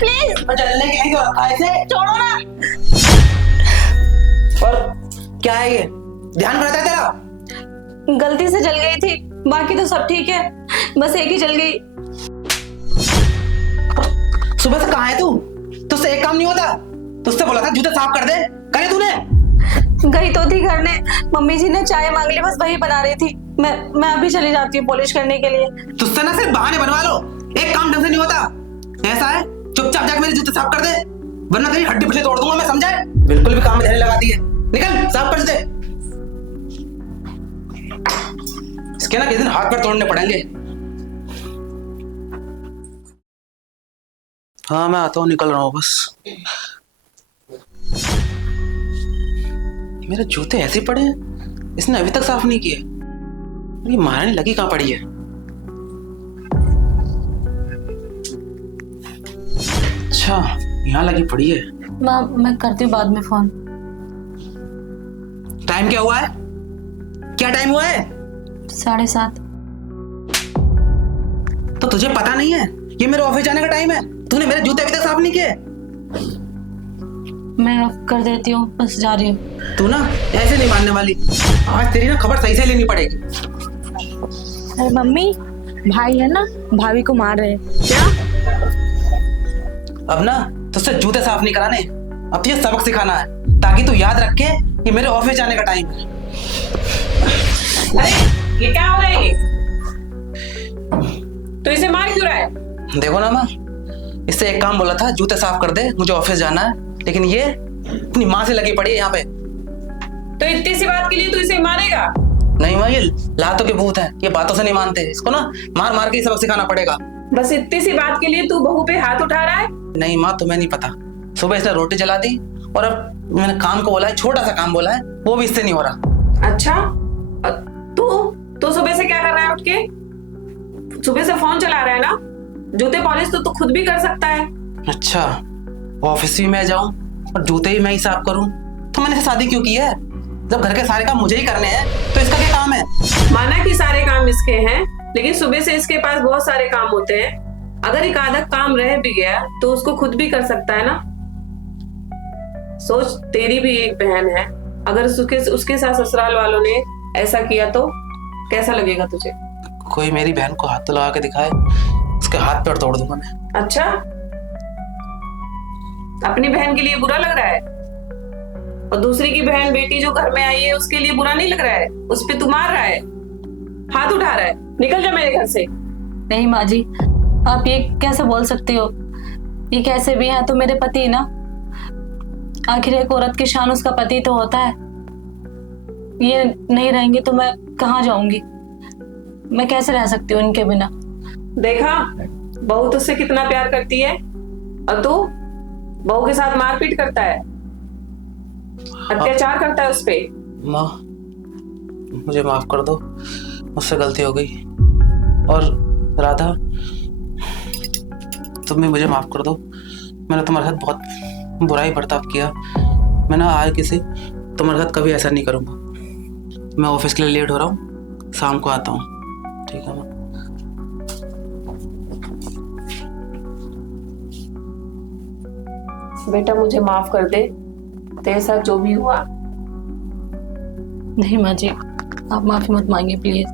Please. चलने के लिए क्यों ऐसे छोड़ो ना। और क्या है ये, ध्यान रहता है तेरा? गलती से जल गई थी, बाकी तो सब ठीक है, बस एक ही जल गई। सुबह से कहाँ है तू? तुझसे एक काम नहीं होता? तुझसे बोला था जूते साफ कर दे, करे तूने? गई तो थी घर ने, मम्मी जी ने चाय मांग ली, बस वही बना रही थी। मैं अभी चली जाती हूँ पॉलिश करने के लिए। तुझसे ना सिर्फ बहाने बनवा लो, एक काम ढंग से नहीं होता। ऐसा है, चुपचाप जाकर मेरे जूते साफ कर दे, वरना तेरी हड्डी पसली तोड़ दूंगा मैं, समझा है? बिल्कुल भी काम में ध्यान लगा दी है। निकल, साफ कर दे। इसके ना किसी दिन हाथ पैर तोड़ने पड़ेंगे। हाँ मैं आता हूँ, निकल रहा हूँ बस। मेरे जूते ऐसे पड़े हैं, इसने अभी तक साफ नहीं किए। ये महारानी लगी कहाँ पड़ी है? अच्छा, यहाँ लगी पड़ी है। माँ मैं करती हूँ बाद में फोन। टाइम क्या हुआ है? क्या टाइम हुआ है? 7:30। तो तुझे पता नहीं है ये मेरे ऑफिस जाने का टाइम है? तूने मेरे जूते अभी तक साफ नहीं किए। मैं अब कर देती हूँ, बस जा रही हूँ। तू ना ऐसे नहीं मानने वाली, आज तेरी ना खबर सही से लेनी पड़ेगी। अरे मम्मी, भाई है ना, भाभी को मार रहे हैं। क्या? अब ना तुझसे जूते साफ नहीं कराने, अब तुझे सबक सिखाना है, ताकि तू याद रखे कि मेरे ऑफिस जाने का टाइम है। अरे ये क्या हो रहा है ये? तो इसे मार क्यों रहा है? देखो ना माँ, इससे एक काम बोला था, जूते साफ कर दे, मुझे ऑफिस जाना है, लेकिन ये अपनी माँ से लगी पड़ी है यहाँ पे। तो इतनी सी बात के लिए तू इसे मारेगा? नहीं माँ, ये लातों के भूत है, ये बातों से नहीं मानते, इसको ना मार मार के ही सबक सिखाना पड़ेगा। बस इतनी सी बात के लिए तू बहू पे हाथ उठा रहा है? नहीं माँ, तुम्हें नहीं पता, सुबह इसने रोटी जला दी, और अब मैंने काम को बोला है, छोटा सा काम बोला है, वो भी इससे नहीं हो रहा। अच्छा, तू सुबह से क्या कर रहा है उठ के? सुबह से फोन चला रहा है ना? जूते पॉलिश तो तू खुद भी कर सकता है। अच्छा, ऑफिस भी मैं जाऊं और जूते ही मैं ही साफ करूं? तो मैंने शादी क्यों की है? जब घर के सारे काम मुझे ही करने हैं, तो इसका क्या काम है? माना कि सारे काम इसके हैं, लेकिन सुबह से इसके पास बहुत सारे काम होते हैं। अगर एक आधा काम रह भी गया तो उसको खुद भी कर सकता है ना। सोच, तेरी भी एक बहन है, अगर उसके साथ ससुराल वालों ने ऐसा किया तो कैसा लगेगा तुझे? कोई मेरी बहन को हाथ तो लगा के दिखाए, उसके हाथ पैर तोड़ दूंगा मैं। अच्छा, अपनी बहन के लिए बुरा लग रहा है, और दूसरी की बहन बेटी जो घर में आई है उसके लिए बुरा नहीं लग रहा है? उस पे तू मार रहा है, हाथ उठा रहा है। निकल जा मेरे घर से। नहीं माँ जी, आप ये कैसे बोल सकती हो? ये कैसे भी हैं तो मेरे पति ना, आखिर एक औरत की शान उसका पति तो होता है। ये नहीं रहेंगे तो मैं कहाँ जाऊंगी? मैं कैसे रह सकती हूँ इनके बिना? देखा, बहू तुझसे कितना प्यार करती है, और तू बहू के साथ मारपीट करता है, अत्याचार करता है उस पे। माँ, मुझे माफ कर दो, मुझसे गलती हो गई। और राधा, तुम भी मुझे माफ कर दो, मैंने तुम्हारे साथ बहुत बुराई बर्ताव किया। मैं ना आगे से तुम्हारे साथ कभी ऐसा नहीं करूँगा। मैं ऑफिस के लिए लेट हो रहा हूँ, शाम को आता हूँ, ठीक है माँ? बेटा मुझे माफ कर दे, तेरे साथ जो भी हुआ। नहीं माँ जी, आप माफी मत मांगिए प्लीज।